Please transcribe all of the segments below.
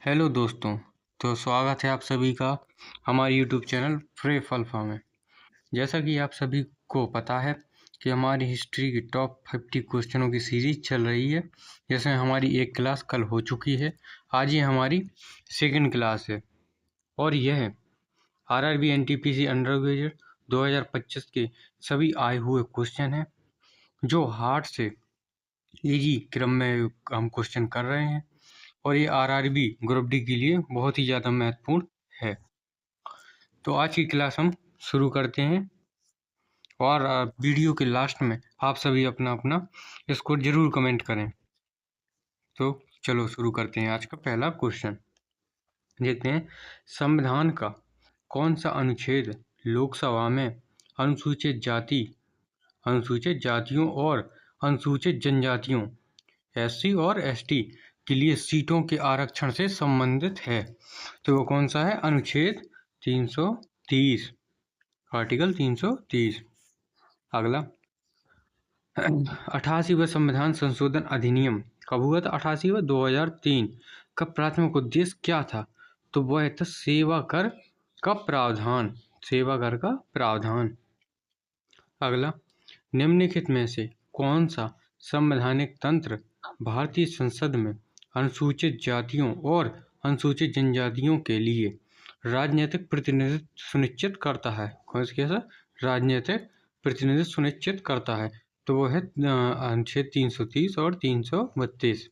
Hello दोस्तों। तो स्वागत है आप सभी का हमारे यूट्यूब चैनल प्रेफ अल्फा में। जैसा कि आप सभी को पता है कि हमारी हिस्ट्री की टॉप 50 क्वेश्चनों की सीरीज चल रही है, जिसमें हमारी एक क्लास कल हो चुकी है। आज ये हमारी सेकंड क्लास है और यह आरआरबी एनटीपीसी अंडर ग्रेजुएट 2025 के सभी आए हुए क्वेश्चन हैं, जो हार्ड से इजी क्रम में हम क्वेश्चन कर रहे हैं और ये आरआरबी ग्रुप डी के लिए बहुत ही ज़्यादा महत्वपूर्ण है। तो आज की क्लास हम शुरू करते हैं और वीडियो के लास्ट में आप सभी अपना अपना इसको जरूर कमेंट करें। तो चलो शुरू करते हैं आज का पहला क्वेश्चन। देखते हैं, संविधान का कौन सा अनुच्छेद लोकसभा में अनुसूचित जातियों और अनुसूचित जनजातियों एससी और एसटी के लिए सीटों के आरक्षण से संबंधित है? तो वो कौन सा है? अनुच्छेद 330, आर्टिकल 330। अगला, 88वां संविधान संशोधन अधिनियम कब हुआ था? 88वां 2003 का प्राथमिक उद्देश्य क्या था? तो वह था सेवा कर का प्रावधान। अगला, निम्नलिखित में से कौन सा संवैधानिक तंत्र भारतीय संसद में अनुसूचित जातियों और अनुसूचित जनजातियों के लिए राजनीतिक प्रतिनिधित्व सुनिश्चित करता है? कौन सा कैसा राजनीतिक प्रतिनिधित्व सुनिश्चित करता है? तो वो है अनुच्छेद 330 और 332।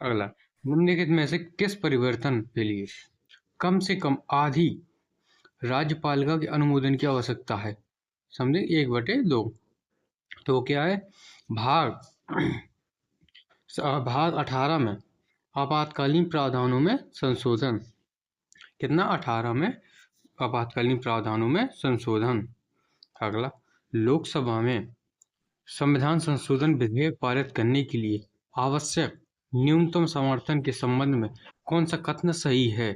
अगला, निम्नलिखित में से किस परिवर्तन के लिए कम से कम आधी राज्यपालिका के अनुमोदन की आवश्यकता है? समझे, 1/2। तो क्या है? भाग 18 में आपातकालीन प्रावधानों में संशोधन। कितना? 18 में आपातकालीन प्रावधानों में संशोधन। अगला, लोकसभा में संविधान संशोधन विधेयक पारित करने के लिए आवश्यक न्यूनतम समर्थन के संबंध में कौन सा कथन सही है?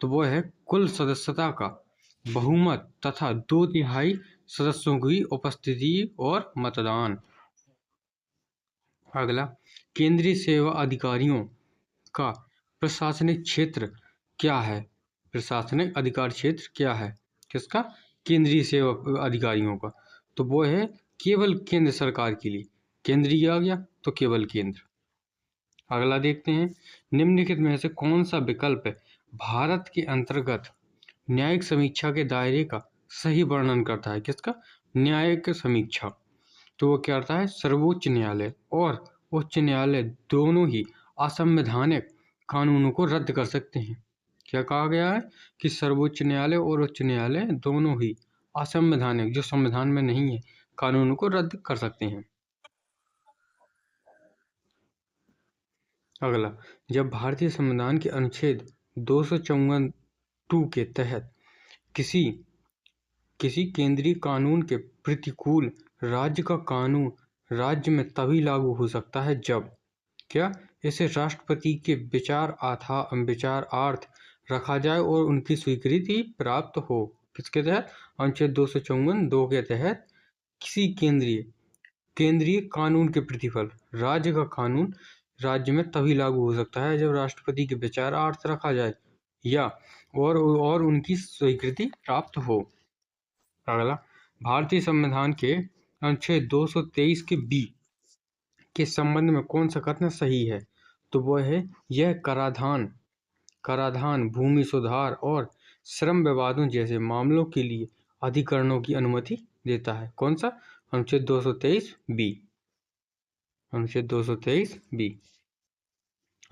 तो वो है कुल सदस्यता का बहुमत तथा 2/3 सदस्यों की उपस्थिति और मतदान। अगला, केंद्रीय सेवा अधिकारियों का प्रशासनिक क्षेत्र क्या है? प्रशासनिक अधिकार क्षेत्र क्या है किसका? केंद्रीय सेवा अधिकारियों का। तो वो है केवल केंद्र सरकार के लिए। केंद्रीय आ गया तो केवल केंद्र। अगला देखते हैं, निम्नलिखित में से कौन सा विकल्प भारत के अंतर्गत न्यायिक समीक्षा के दायरे का सही वर्णन करता है? किसका? न्यायिक समीक्षा। तो वो क्या करता है? सर्वोच्च न्यायालय और उच्च न्यायालय दोनों ही असंवैधानिक कानूनों को रद्द कर सकते हैं। क्या कहा गया है? कि सर्वोच्च न्यायालय और उच्च न्यायालय दोनों ही असंवैधानिक, जो संविधान में नहीं है, कानूनों को रद्द कर सकते हैं। अगला, जब भारतीय संविधान के अनुच्छेद 254(2) के तहत किसी केंद्रीय कानून के प्रतिकूल राज्य का कानून राज्य में तभी लागू हो सकता है जब क्या इसे राष्ट्रपति के विचारार्थ रखा जाए और उनकी स्वीकृति प्राप्त हो। किसके तहत? अनुच्छेद 254(2) के तहत किसी केंद्रीय कानून के प्रतिफल राज्य का कानून राज्य में तभी लागू हो सकता है जब राष्ट्रपति के विचारार्थ रखा जाए या और उनकी स्वीकृति प्राप्त हो। अगला, भारतीय संविधान के अनुच्छेद 223 के बी के संबंध में कौन सा कथन सही है? तो वह है यह कराधान, भूमि सुधार और श्रम विवादों जैसे मामलों के लिए अधिकरणों की अनुमति देता है। कौन सा? अनुच्छेद 223 बी। अनुच्छेद 223 बी।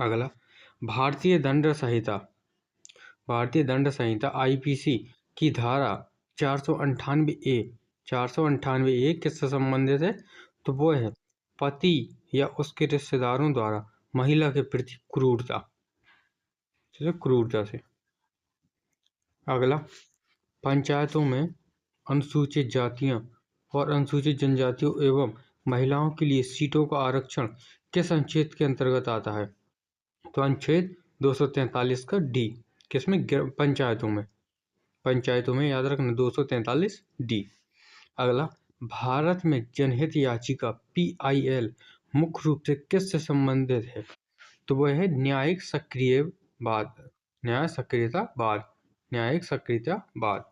अगला, भारतीय दंड संहिता आईपीसी की धारा 498 ए किससे संबंधित है? तो वो है पति या उसके रिश्तेदारों द्वारा महिला के प्रति क्रूरता से। अगला, पंचायतों में अनुसूचित जातियों और अनुसूचित जनजातियों एवं महिलाओं के लिए सीटों का आरक्षण किस अनुच्छेद के अंतर्गत आता है? तो अनुच्छेद 243 का डी। किसमें? पंचायतों में याद रखना 243 डी। अगला, भारत में जनहित याचिका PIL मुख्य रूप से किससे संबंधित है? तो वह है न्यायिक न्यायिक सक्रियतावाद।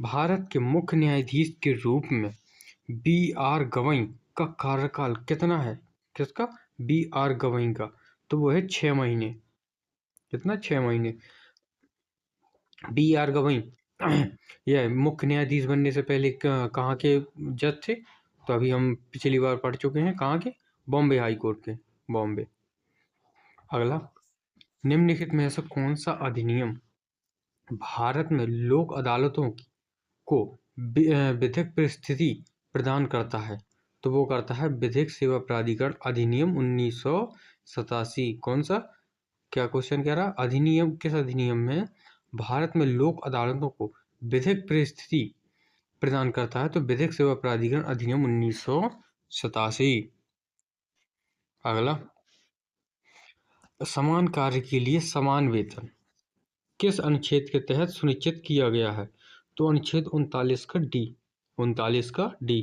भारत के मुख्य न्यायाधीश के रूप में B.R. गवई का कार्यकाल कितना है? किसका? B.R. गवई का। तो वो है 6 महीने। कितना? 6 महीने। B.R. गवई यह मुख्य न्यायाधीश बनने से पहले कहाँ के जज थे? तो अभी हम पिछली बार पढ़ चुके हैं, कहाँ के? बॉम्बे हाई कोर्ट के, बॉम्बे। अगला, निम्नलिखित में से कौन सा अधिनियम भारत में लोक अदालतों को विधिक परिस्थिति प्रदान करता है? तो वो करता है विधिक सेवा प्राधिकरण अधिनियम 1987। कौन सा? क्या क्वेश्चन कह रहा? अधिनियम, किस अधिनियम में भारत में लोक अदालतों को विधिक परिस्थिति प्रदान करता है? तो विधिक सेवा प्राधिकरण अधिनियम 1987। अगला, समान कार्य के लिए समान वेतन किस अनुच्छेद के तहत सुनिश्चित किया गया है? तो अनुच्छेद 39 का डी। 39 का डी।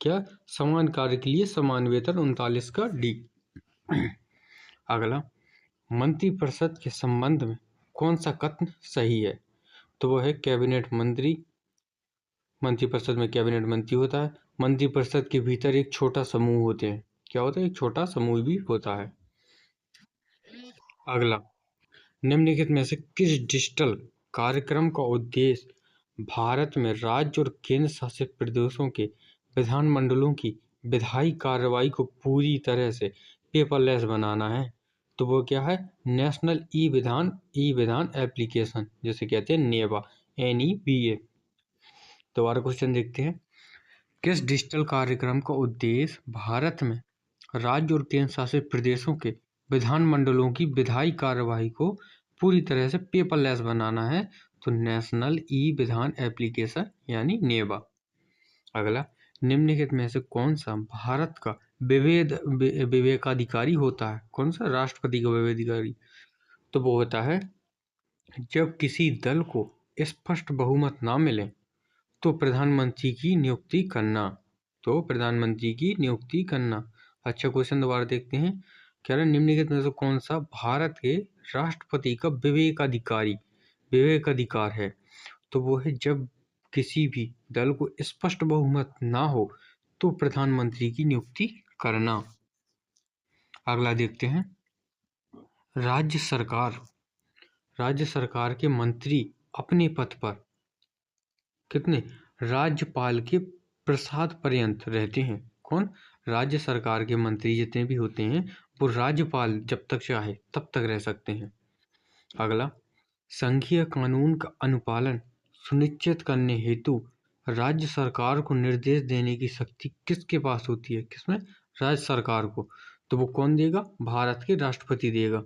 क्या? समान कार्य के लिए समान वेतन, 39 का डी। अगला, मंत्रिपरिषद के संबंध में कौन सा कथन सही है? तो वो है कैबिनेट मंत्री। मंत्रिपरिषद में कैबिनेट मंत्री होता है। मंत्रिपरिषद के भीतर एक छोटा समूह होते हैं। क्या होता है? एक छोटा समूह भी होता है। अगला, निम्नलिखित में से किस डिजिटल कार्यक्रम का उद्देश्य भारत में राज्य और केंद्र शासित प्रदेशों के विधानमंडलों की विधायी कार्रवाई को पूरी तरह से पेपरलेस बनाना है? तो वो क्या है? नेशनल ई विधान एप्लीकेशन, जिसे कहते हैं नेबा, NEBA। दोबारा क्वेश्चन देखते हैं। किस डिजिटल कार्यक्रम का उद्देश्य भारत में राज्य और केंद्र शासित प्रदेशों के विधानमंडलों की विधायी कार्यवाही को पूरी तरह से पेपरलेस बनाना है? तो नेशनल ई विधान एप्लीकेशन यानी नेबा। अगला, निम्नलिखित में से कौन सा भारत का विवेकाधिकारी होता है? कौन सा? राष्ट्रपति का विवेकाधिकारी। तो वो होता है जब किसी दल को स्पष्ट बहुमत ना मिले तो प्रधानमंत्री की नियुक्ति करना। तो प्रधानमंत्री की नियुक्ति करना। अच्छा, क्वेश्चन दोबारा देखते हैं। कह रहे निम्नलिखित में से कौन सा भारत के राष्ट्रपति का विवेकाधिकार है? तो वो है जब किसी भी दल को स्पष्ट बहुमत ना हो तो प्रधानमंत्री की नियुक्ति करना। अगला देखते हैं। राज्य सरकार के मंत्री अपने पद पर कितने? राज्यपाल के प्रसाद पर्यंत रहते हैं। कौन? राज्य सरकार के मंत्री जितने भी होते हैं वो राज्यपाल जब तक चाहे तब तक रह सकते हैं। अगला, संघीय कानून का अनुपालन सुनिश्चित करने हेतु राज्य सरकार को निर्देश देने की शक्ति किसके पास होती है? किसमें? राज्य सरकार को। तो वो कौन देगा? भारत के राष्ट्रपति देगा।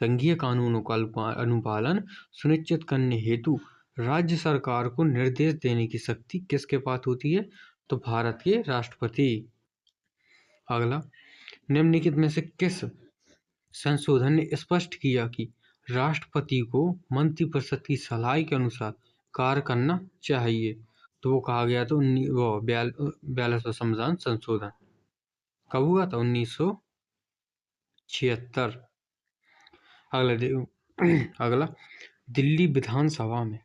संघीय कानूनों का अनुपालन सुनिश्चित करने हेतु राज्य सरकार को निर्देश देने की शक्ति किसके पास होती है? तो भारत के राष्ट्रपति। अगला, निम्नलिखित में से किस संशोधन ने स्पष्ट किया कि राष्ट्रपति को मंत्रिपरिषद की सलाह के अनुसार कार्य करना चाहिए? तो वो कहा गया तो 42वां संविधान संशोधन। कब हुआ था? 1976। अगला, दिल्ली विधानसभा में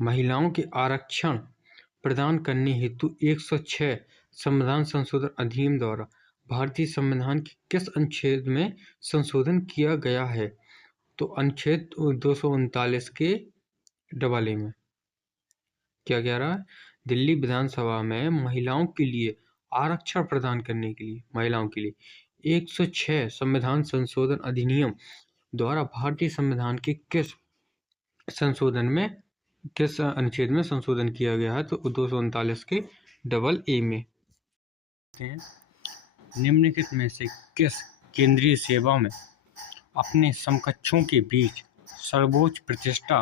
महिलाओं के आरक्षण प्रदान करने हेतु 106 संविधान संशोधन अधिनियम द्वारा भारतीय संविधान के किस अनुच्छेद में संशोधन किया गया है? तो अनुच्छेद 239 के AA में। क्या कह रहा है? दिल्ली विधानसभा में महिलाओं के लिए आरक्षण प्रदान करने के लिए, महिलाओं के लिए 106 संविधान संशोधन अधिनियम द्वारा भारतीय संविधान के किस अनुच्छेद में संशोधन किया गया है? तो 239 के AA में। निम्नलिखित में से किस केंद्रीय सेवा में अपने समकक्षों के बीच सर्वोच्च प्रतिष्ठा,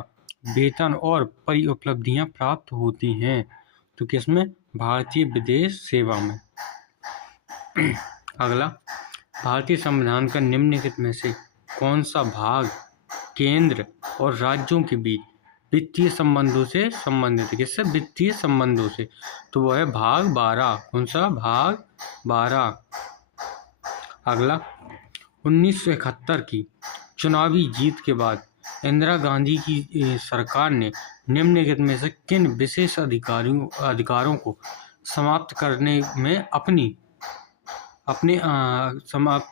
वेतन और परिउपलब्धियां प्राप्त होती हैं? तो किसमें? भारतीय विदेश सेवा में। अगला, भारतीय संविधान का निम्नलिखित में से कौन सा भाग केंद्र और राज्यों के बीच वित्तीय संबंधों से संबंधित है? किससे? वित्तीय संबंधों से। तो वो है भाग 12। कौन सा? भाग 12। अगला, 1971 की चुनावी जीत के बाद इंदिरा गांधी की सरकार ने निम्नलिखित में से किन विशेष अधिकारों को समाप्त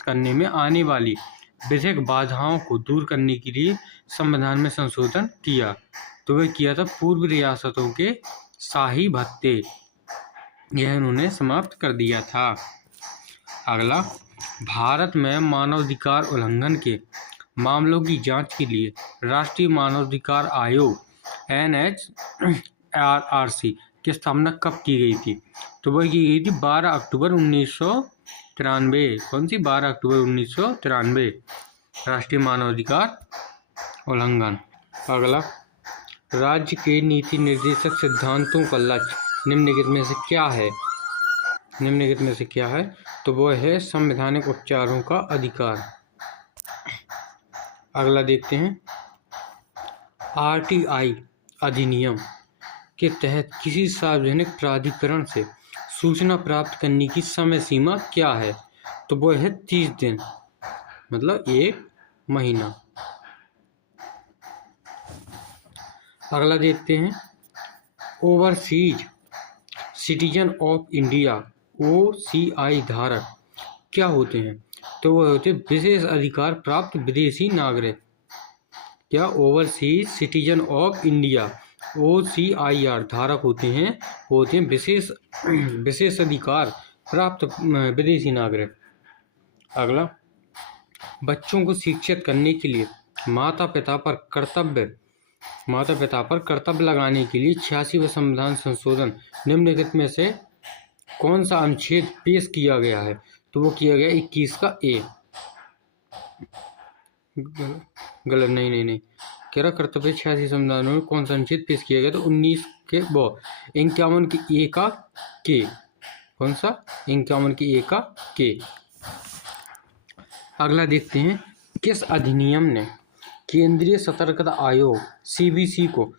करने में आने वाली विधिक बाधाओं को दूर करने के लिए संविधान में संशोधन किया? तो वह किया था पूर्व रियासतों के शाही भत्ते, यह उन्होंने समाप्त कर दिया था। अगला, भारत में मानवाधिकार उल्लंघन के मामलों की जांच के लिए राष्ट्रीय मानवाधिकार आयोग NHRC की स्थापना कब की गई थी? तो वह की गई थी 12 अक्टूबर 1993। कौन सी? 12 अक्टूबर 1993, राष्ट्रीय मानवाधिकार उल्लंघन। अगला, राज्य के नीति निर्देशक सिद्धांतों का लक्ष्य निम्नलिखित में से क्या है? तो वह है संवैधानिक उपचारों का अधिकार। अगला देखते हैं, RTI अधिनियम के तहत किसी सार्वजनिक प्राधिकरण से सूचना प्राप्त करने की समय सीमा क्या है? तो वह है 30 दिन, मतलब 1 महीना। अगला देखते हैं, overseas citizen of India OCI धारक क्या होते हैं? तो वह होते विशेष अधिकार प्राप्त विदेशी नागरिक। क्या? Overseas citizen of India OCIR धारक होते हैं विशेष अधिकार प्राप्त विदेशी नागरिक। अगला, बच्चों को शिक्षित करने के लिए माता पिता पर कर्तव्य लगाने के लिए 86वां संविधान संशोधन निम्नलिखित में से कौन सा अनुच्छेद पेश किया गया है? तो वो किया गया 21 का A। गलत, नहीं कह रहा कर्तव्य 86 संविधान में कौन सा अनुच्छेद पेश किया गया? तो 19 के 51 के A का K। कौन सा? 51 के A का K। अगला देखते हैं, किस अधिनियम ने केंद्रीय सतर्कता आयोग CBC को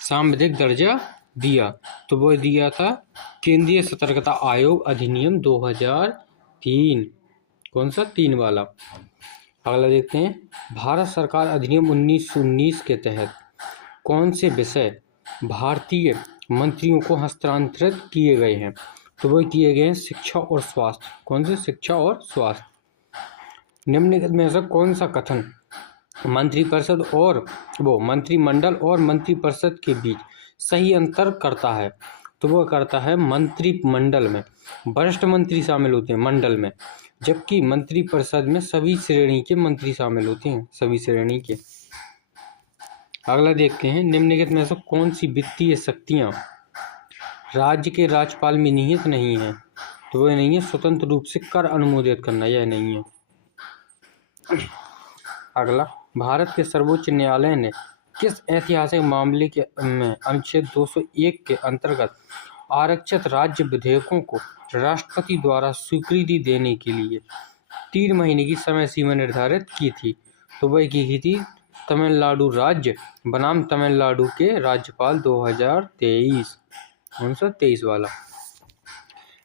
सांविधिक दर्जा दिया? तो वह दिया था केंद्रीय सतर्कता आयोग अधिनियम 2003। कौन सा? 3 वाला। अगला देखते हैं, भारत सरकार अधिनियम 1919 के तहत कौन से विषय भारतीय मंत्रियों को हस्तांतरित किए गए हैं? तो वह किए गए हैं शिक्षा और स्वास्थ्य। कौन से? शिक्षा और स्वास्थ्य। निम्नलिखित में से कौन सा कथन मंत्रिमंडल और मंत्रिपरिषद के बीच सही अंतर करता है? तो वह करता है मंत्रिमंडल में वरिष्ठ मंत्री शामिल होते हैं मंडल में, जबकि मंत्रिपरिषद में सभी श्रेणी के मंत्री शामिल होते हैं, सभी श्रेणी के। अगला देखते हैं, निम्नलिखित में से कौन सी वित्तीय शक्तियां राज्य के राज्यपाल में निहित नहीं है? तो वह नहीं है स्वतंत्र रूप से कर अनुमोदित करना, यह नहीं है। अगला, भारत के सर्वोच्च न्यायालय ने किस ऐतिहासिक मामले में अनुच्छेद 201 के अंतर्गत आरक्षित राज्य विधेयकों को राष्ट्रपति द्वारा स्वीकृति देने के लिए 3 महीने की समय सीमा निर्धारित की थी? तो वह की गई थी तमिलनाडु राज्य बनाम तमिलनाडु के राज्यपाल 2023। कौन सा? 23 वाला।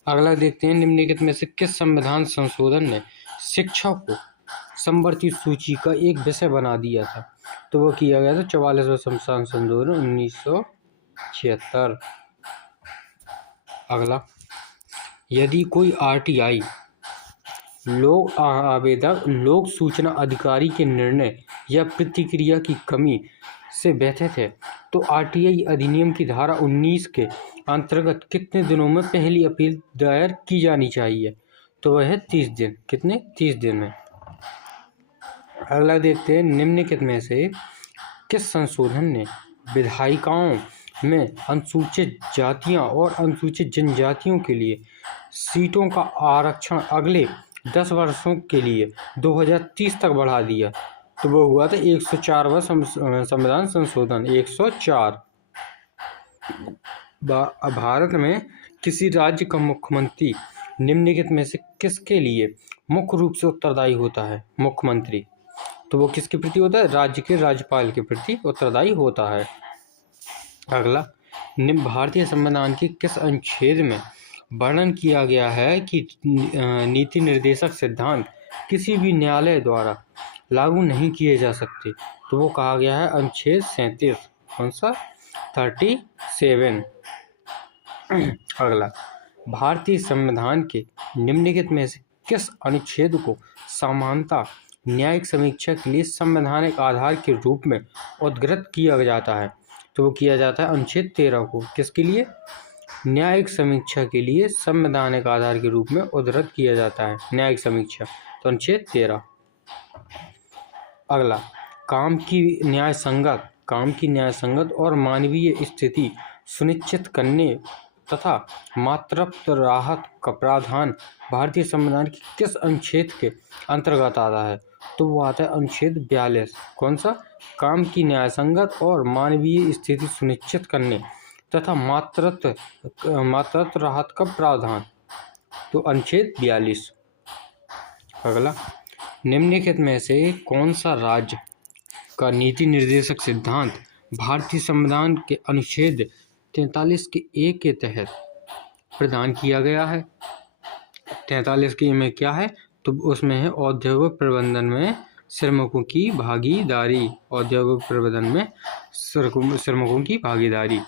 अगला देखते हैं, निम्नलिखित में से किस संविधान संशोधन ने शिक्षा को समवर्ती सूची का एक विषय बना दिया था? तो वह किया गया था 44वां संविधान संशोधन 1976। अगला, यदि कोई RTI लोक सूचना अधिकारी के निर्णय या प्रतिक्रिया की कमी से व्यथित है, तो RTI अधिनियम की धारा 19 के अंतर्गत कितने दिनों में पहली अपील दायर की जानी चाहिए? तो वह है 30 दिन। कितने? 30 दिन में। अगला देखते हैं, निम्नलिखित में से किस संशोधन ने विधायिकाओं में अनुसूचित जातियां और अनुसूचित जनजातियों के लिए सीटों का आरक्षण अगले 10 वर्षों के लिए 2030 तक बढ़ा दिया? तो वो हुआ था 104वां संविधान संशोधन 104। भारत में किसी राज्य का मुख्यमंत्री निम्नलिखित में से किसके लिए मुख्य रूप से उत्तरदायी होता है? मुख्यमंत्री। तो वो किसके प्रति होता है? राज्य के राज्यपाल के प्रति उत्तरदायी होता है। अगला, भारतीय संविधान के किस अनुच्छेद में वर्णन किया गया है कि नीति निर्देशक सिद्धांत किसी भी न्यायालय द्वारा लागू नहीं किए जा सकते, तो वो कहा गया है अनुच्छेद 37। कौन सा? 37। अगला, भारतीय संविधान के निम्नलिखित में से किस अनुच्छेद को समानता न्यायिक समीक्षा के लिए संवैधानिक आधार के रूप में उद्धृत किया जाता है? तो वो किया जाता है अनुच्छेद 13 को। किसके लिए? न्यायिक समीक्षा के लिए संवैधानिक आधार के रूप में उद्धृत किया जाता है न्यायिक समीक्षा, तो अनुच्छेद 13। अगला, काम की न्याय संगत और मानवीय स्थिति सुनिश्चित करने तथा मातृत्व राहत का प्रावधान भारतीय संविधान के किस अनुच्छेद के अंतर्गत आता है? तो वो आता है अनुच्छेद 42। कौन सा? काम की न्याय संगत और मानवीय स्थिति सुनिश्चित करने तथा मातृत्व राहत का प्रावधान, तो अनुच्छेद 42। अगला, निम्नलिखित में से कौन सा राज्य का नीति निर्देशक सिद्धांत भारतीय संविधान के अनुच्छेद 43 के ए के तहत प्रदान किया गया है? 43 के ए में क्या है? तो उसमें है औद्योगिक प्रबंधन में श्रमिकों की भागीदारी। औद्योगिक प्रबंधन में श्रमिकों की भागीदारी।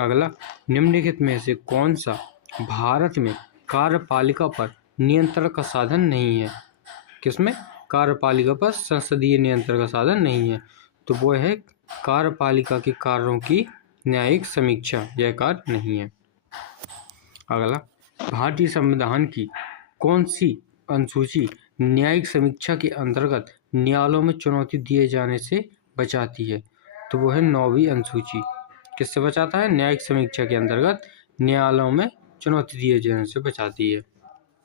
अगला, निम्नलिखित में से कौन सा भारत में कार्यपालिका पर नियंत्रण का साधन नहीं है? किसमें? कार्यपालिका पर संसदीय नियंत्रण का साधन नहीं है, तो वो है कार्यपालिका के कार्यों की न्यायिक समीक्षा। यह कार्य नहीं है। अगला, भारतीय संविधान की कौन सी अनुसूची न्यायिक समीक्षा के अंतर्गत न्यायालयों में चुनौती दिए जाने से बचाती है? तो वो है 9वीं अनुसूची। किससे बचाता है? न्यायिक समीक्षा के अंतर्गत न्यायालयों में चुनौती दिए जाने से बचाती है,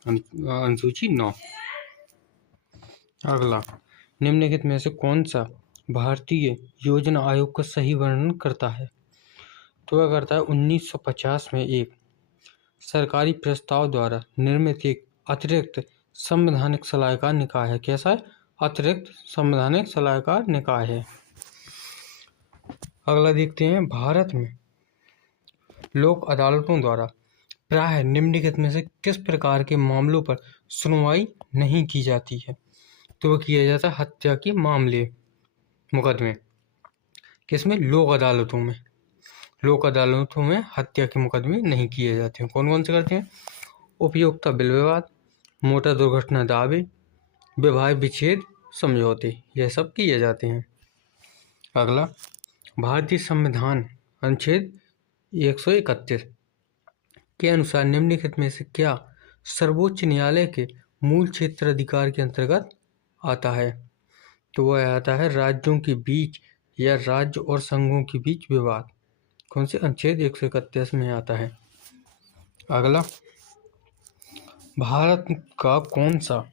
अनुसूची 9। अगला, निम्नलिखित में से कौन सा भारतीय योजना आयोग का सही वर्णन करता है? तो वह करता है 1950 में एक सरकारी प्रस्ताव द्वारा निर्मित एक अतिरिक्त संवैधानिक सलाहकार निकाय है। कैसा है? अतिरिक्त संवैधानिक सलाहकार निकाय है। अगला देखते हैं, भारत में लोक अदालतों द्वारा प्रायः निम्नलिखित में से किस प्रकार के मामलों पर सुनवाई नहीं की जाती है? तो वह किया जाता है हत्या के मामले, मुकदमे। किसमें? लोक अदालतों में। लोक अदालतों में हत्या के मुकदमे नहीं किए जाते हैं। कौन कौन से करते हैं? उपयोगिता बिल विवाद, मोटर दुर्घटना दावे, विवाह विच्छेद समझौते, यह सब किए जाते हैं। अगला, भारतीय संविधान अनुच्छेद 131 के अनुसार निम्नलिखित में से क्या सर्वोच्च न्यायालय के मूल क्षेत्र अधिकार के अंतर्गत आता है? तो वह आता है राज्यों के बीच या राज्य और संघों के बीच विवाद। कौन से? अनुच्छेद 131 में आता है। अगला, भारत का कौन सा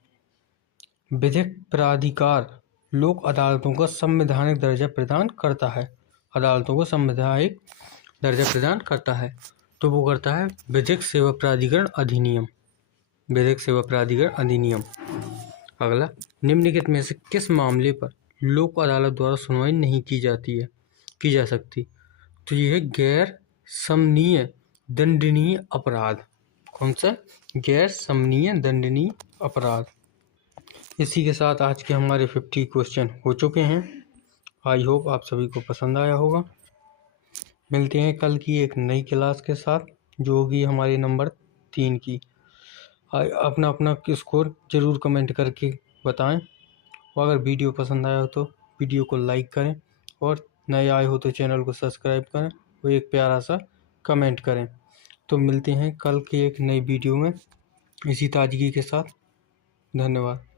विधिक प्राधिकार लोक अदालतों का संवैधानिक दर्जा प्रदान करता है? अदालतों को संवैधानिक दर्जा प्रदान करता है, तो वो करता है विधिक सेवा प्राधिकरण अधिनियम। विधिक सेवा प्राधिकरण अधिनियम। अगला, निम्नलिखित में से किस मामले पर लोक अदालत द्वारा सुनवाई नहीं की जा सकती? तो ये है गैर समनीय दंडनीय अपराध। कौन सा? गैर समनीय दंडनीय अपराध। इसी के साथ आज के हमारे 50 क्वेश्चन हो चुके हैं। आई होप आप सभी को पसंद आया होगा। मिलते हैं कल की एक नई क्लास के साथ, जो होगी हमारे नंबर 3 की। अपना अपना स्कोर जरूर कमेंट करके बताएं, और अगर वीडियो पसंद आया हो तो वीडियो को लाइक करें, और नए आए हो तो चैनल को सब्सक्राइब करें, और एक प्यारा सा कमेंट करें। तो मिलते हैं कल की एक नई वीडियो में इसी ताजगी के साथ। धन्यवाद।